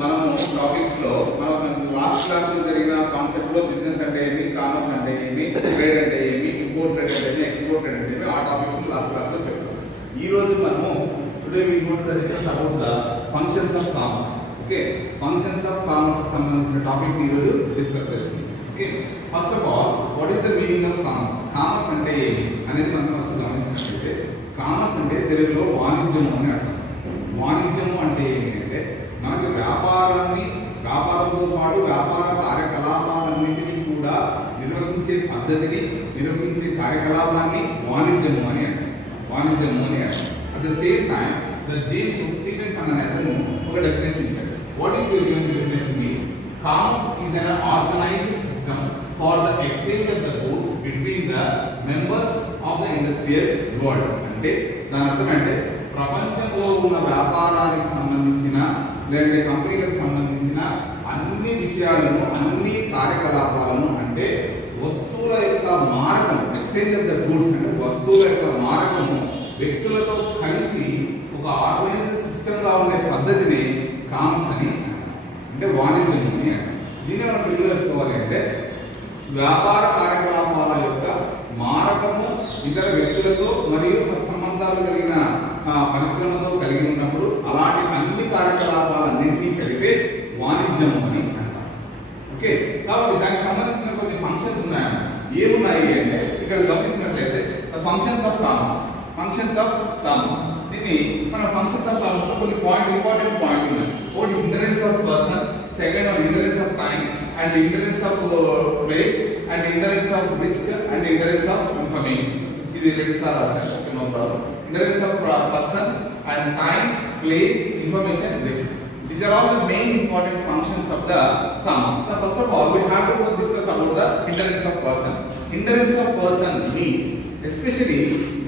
మనం టాపిక్స్ లో మనం లాస్ట్ క్లాస్ లో జరిగిన కాన్సెప్ట్ లో బిజినెస్ అంటే ఏమి, కామర్స్ అంటే ఏమి, ట్రేడ్ అంటే ఏమి, ఇంపోర్ట్ ట్రేడ్ అంటే ఏమి, ఎక్స్పోర్ట్ ట్రేడ్ అంటే ఏమి, ఆ టాపిక్స్ లాస్ట్ క్లాస్ లో చెప్తాం. ఈ రోజు మనము today we going to discuss about the functions of commerce. Okay, functions of commerce కి సంబంధించిన టాపిక్ ఈ రోజు డిస్కస్ చేస్తాం. Okay, first of all what is the meaning of commerce? Commerce అంటే ఏమి అనేది మనం ఫస్ట్ గమనించినట్లయితే, కామర్స్ అంటే తెలుగులో వాణిజ్యము అని అర్థం. వాణిజ్యము అంటే ఏంటంటే మనకి వ్యాపారంతో పాటు వ్యాపార కార్యకలాపాలన్నింటినీ కూడా నిర్వహించే పద్ధతిని, నిర్వహించే కార్యకలాపాన్ని వాణిజ్యము అని అంటారు. వాణిజ్యము అని అంటారు. At the same time the James Stephens అనే అతను ఒక డెఫినేషన్ ఇచ్చాడు. What is your definition? Means commerce is an organised system for the exchange of the goods between the members of the industrial world. అంటే దాని అర్థం అంటే ప్రపంచంలో ఉన్న వ్యాపారానికి సంబంధించిన లేదంటే కంపెనీలకు సంబంధించిన అన్ని విషయాలను, అన్ని కార్యకలాపాలను, అంటే వస్తువుల యొక్క మారకం, ఎక్స్చేంజ్ ఆఫ్ ద గూడ్స్ అంటే వస్తువుల యొక్క మారకము వ్యక్తులతో కలిసి ఒక ఆర్గనైజ్డ్ సిస్టమ్ గా ఉండే పద్ధతిని కామర్స్ అని అంటే వాణిజ్యం అని అంటారు. దీన్ని మనం తెలుగులో చెప్పుకోవాలి అంటే వ్యాపార కార్యకలాపాల యొక్క మారకము ఇతర వ్యక్తులతో మరియు సత్సంబంధాలు కలిగిన పరిశ్రమతో కలిగి ఉన్నప్పుడు అలాంటి అన్ని కార్యకలాపాలన్నింటినీ కలిపే వాణిజ్యము అని అంటారు. ఓకే, కాబట్టి దానికి సంబంధించిన కొన్ని ఫంక్షన్స్ ఉన్నాయి. ఏమున్నాయి అంటే ఇక్కడ గమనించినట్లయితే functions of commerce. Functions of commerce దీన్ని మన ఫంక్షన్స్ ఆఫ్ కామర్స్ లో కొన్ని ఇంపార్టెంట్ పాయింట్ ఉన్నాయి. ఒకటి interest of person, second interest of time, and interest of place, and interest of risk, and interest of information. ఇది రెండు సార్లు రాశాను. Okay, no problem. Interest of person and time, place, information, risk. These are all the main important functions of the commerce. Now, first of all, we have to discuss about the interest of person. Interest of person means, especially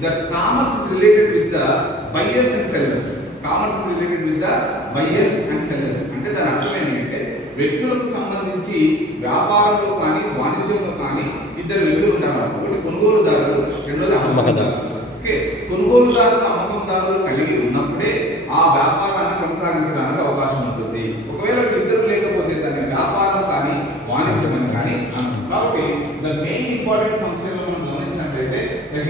the commerce is related with the buyers and sellers. Commerce is related with the buyers and sellers. అంటే దాని అర్థం ఏంటంటే వ్యక్తులకు సంబంధించి వ్యాపారంలో కానీ వాణిజ్యంలో కానీ ఇద్దరు వ్యక్తులు ఉంటారు. ఒకటి కొనుగోలుదారులు, రెండోది అమ్మకందారులు. ఓకే, కొనుగోలుదారులు అమ్మకందారులు కలిగి ఉన్నప్పుడే ఆ వ్యాపారాన్ని కొనసాగించడానికి అవకాశం ఉంటుంది. ఒకవేళ ఇద్దరు లేకపోతే దాని వ్యాపారం కానీ వాణిజ్యం అని కానీ అంటారు. కాబట్టి ద మెయిన్ ఇంపార్టెంట్ ఫంక్షన్ లో మనం గమనించినట్లయితే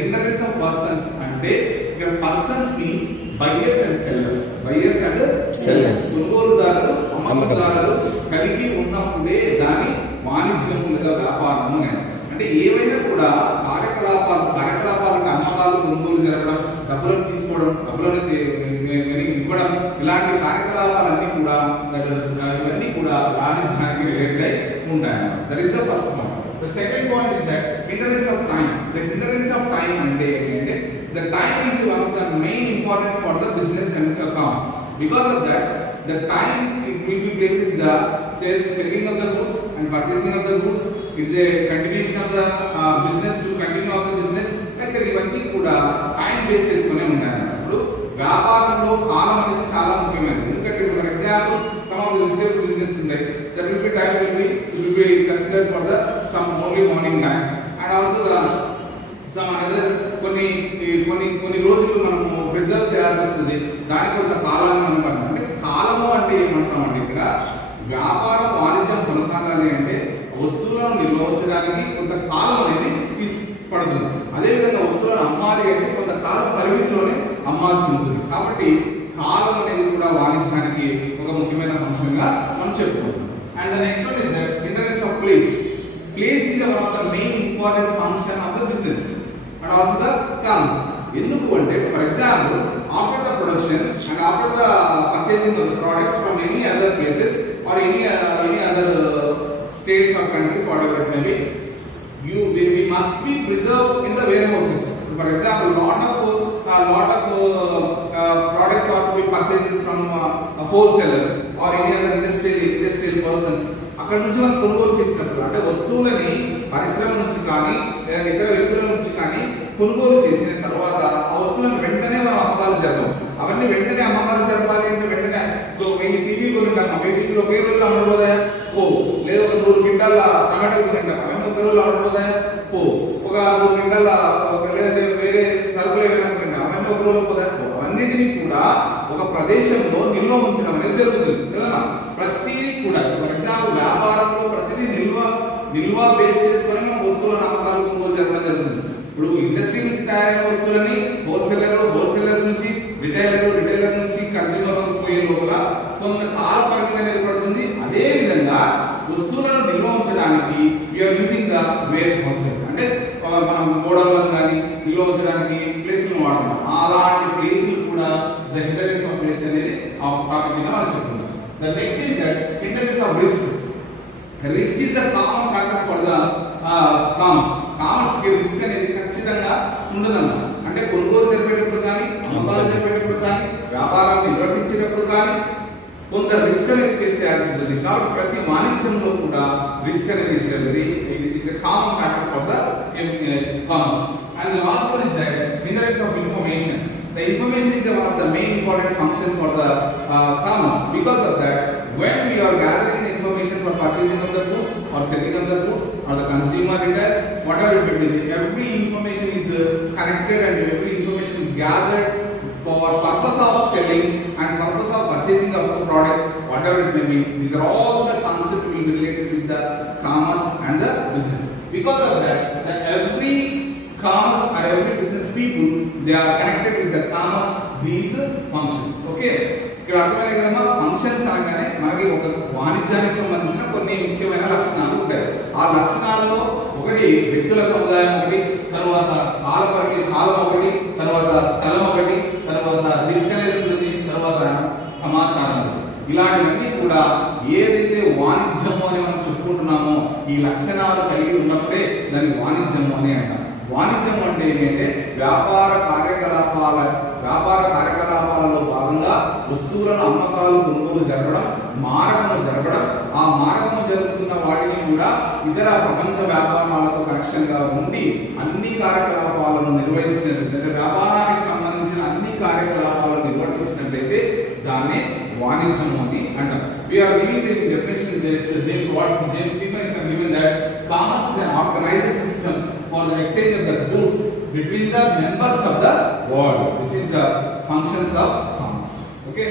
ఇంటరెన్స్ ఆఫ్ పర్సన్స్ అంటే ఇక్కడ persons means buyers and sellers. Buyers and sellers, కొనుగోలుదారులు అమ్మకందారులు కలిగి ఉన్నప్పుడే దాని వాణిజ్యం లేదా వ్యాపారము అని. అంటే ఏవైనా కూడా కార్యకలాపాలకు అమ్మకాలు, కొనుగోలు జరగడం, డబ్బులను తీసుకోవడం, డబ్బులను ఇవ్వడం, ఇలాంటి కార్యకలాపాలన్నీ కూడా ఇవన్నీ కూడా వాణిజ్యానికి రిలేటెడ్ అయి ఉంటాయి. That is the first point. The second point is that interest of time. The interest of time అంటే ఏంటంటే the time is one of the main important for the business and commerce. Because of that the time it will be places the selling of the goods and purchasing of the goods. It's a continuation of the business to continue of the business. Like ఇవన్నీ కూడా time base చేసుకునే ఉంటాయి. ఇప్పుడు వ్యాపారంలో కాలం అనేది చాలా ముఖ్యమైనది. ఎందుకంటే for example some of the reasonable business ఉంటాయి. That will be time will be considered for the some only morning time and also the some another కొన్ని రోజులు మనము ప్రిజర్వ్ చేయాల్సి వస్తుంది. దానికి కొంత కాలాన్ని మనం అంటే కాలము అంటే ఏమంటాం అంటే ఇక్కడ వ్యాపారం వాణిజ్యం కొనసాగాలి అంటే వస్తువులను నిల్వ ఉంచడానికి కొంత కాలం అనేది పడుతుంది. అదేవిధంగా వస్తువులను అమ్మాలి అంటే కొంత కాల పరిమితిలోనే అమ్మాల్సి ఉంటుంది. కాబట్టి కాలం అనేది కూడా వాణిజ్యానికి ఒక ముఖ్యమైన ఫంక్షన్ గా మనం చెప్పుకుంటాం. And the next one is interest of place. Place is one of the main important function of the business and also the commerce. ఎందుకు అంటే for example after the production and after the purchasing of the products from any other places or any other states or countries, whatever it may be, we must be preserved in the warehouses. For example, lot of products are to be purchased from a wholesaler or any other industrial persons. అక్కడ నుంచి మనం కొనుగోలు చేసినప్పుడు అంటే వస్తువులని పరిశ్రమ నుంచి కానీ లేదా ఇతర వ్యక్తుల నుంచి కానీ కొనుగోలు చేసిన తర్వాత ఆ వస్తువులను వెంటనే మనం అమ్మకాలు జరపం. అవన్నీ వెంటనే అమ్మకాలు జరపాలి అంటే వెంటనే 1000 టీవీ కొనింటాం, 1000 టీవీలు ఒకే రోజులో అమ్మడిపోతాయా? లేదా ఒక 100 క్వింటాల టమాటో కొనింటాం, అవన్నీ ఒక రోజులో అమ్మడిపోతాయా? ఒక 100 క్వింటాల లేదంటే వేరే సరుకులు ఏమైనా కొనింటాం, అవన్నీ ఒక రోజులో పోతాయా? వాటన్నిటిని కూడా ఒక ప్రదేశంలో నిల్వ ఉంచడం అనేది జరుగుతుంది కదా. ప్రతిదీ కూడా ఫర్ ఎగ్జాంపుల్ వ్యాపారంలో ప్రతిదీ నిల్వ బేస్ చేసుకొని మనం వస్తువులను అమ్మకాలు కొనుగోలు జరగడం జరుగుతుంది. ఇప్పుడు ఇండస్ట్రీ నుంచి తయారైన వస్తువులని హోల్సేలర్ నుంచి రిటైలర్ నుంచి కన్స్యూమర్ పోయే లోపల కొంత కాల పరిమితి ఏర్పడుతుంది. అదే విధంగా వస్తువులను నిల్వ ఉంచడానికి you are using the warehouses, అంటే మనం గోడౌన్లను కానీ నిల్వ ఉంచడానికి ప్లేస్లు వాడతాం. అలాంటి ప్లేస్లు కూడా ద హిండరెన్స్ ఆఫ్ ప్లేస్ అనేది ఆ టాపిక్ కింద మనం చెప్పుకుందాం. The next is that hindrance of risk. Risk is the common factor for the commerce కి రిస్క్ అనేది ఖచ్చితంగా ఉండదన్నమాట. అంటే కొనుగోలు జరిపేటప్పుడు కానీ అమ్మకాలు జరిపేటప్పుడు కానీ వ్యాపారాలు నిర్వర్తించేటప్పుడు కానీ కొంత రిస్క్ అనేది ఫేస్ చేయాల్సి ఉంటుంది. కాబట్టి ప్రతి వాణిజ్యంలో కూడా రిస్క్ అనేది it's a common factor for the commerce. And the last one is that hindrance of information. The information is one of the main important function for the commerce. Because of that, when we are gathering the information for purchasing of the goods or selling of the goods or the consumer details, whatever it may be, every information is connected and every information gathered for purpose of selling and purpose of purchasing of the product, whatever it may be. These are all the concepts will be related with the commerce and the business. Because of that, every commerce or every business people, they are connected with the commerce these functions. Okay, ఇక్కడ అర్థమైంది కదమ్మా. Functions అనగానే మనకి ఒక వాణిజ్యానికి సంబంధించిన కొన్ని ముఖ్యమైన లక్షణాలు ఉంటాయి. ఆ లక్షణాల్లో ఒకటి వ్యక్తుల సముదాయం ఒకటి, తర్వాత కాలం ఒకటి, తర్వాత స్థలం ఒకటి, తర్వాత రిస్క్ అనేది ఉంటుంది, తర్వాత సమాచారం. ఇలాంటివన్నీ కూడా ఏదైతే వాణిజ్యము అని మనం చెప్పుకుంటున్నామో ఈ లక్షణాలు కలిగి ఉన్నప్పుడే దాన్ని వాణిజ్యము అని అంటాం. వాణిజ్యం అంటే ఏంటంటే వ్యాపార కార్యకలాపాలలో భాగంగా వస్తువులను అమ్మకాలు కొనుగోలు జరగడం, మారకము జరగడం, ఆ మారకము జరుగుతున్న వాటిని కూడా ఇతర ప్రపంచ వ్యాపారాలతో కనెక్షన్ గా ఉండి అన్ని కార్యకలాపాలను నిర్వహించినట్లయితే, వ్యాపారానికి సంబంధించిన అన్ని కార్యకలాపాలను నిర్వర్తించినట్లయితే దాన్నే వాణిజ్యం అని అంటారు. We are giving the definition that James Stephen is given that commerce is an organized system for the exchange of the goods between the members of the world. This is the functions of commerce. Okay.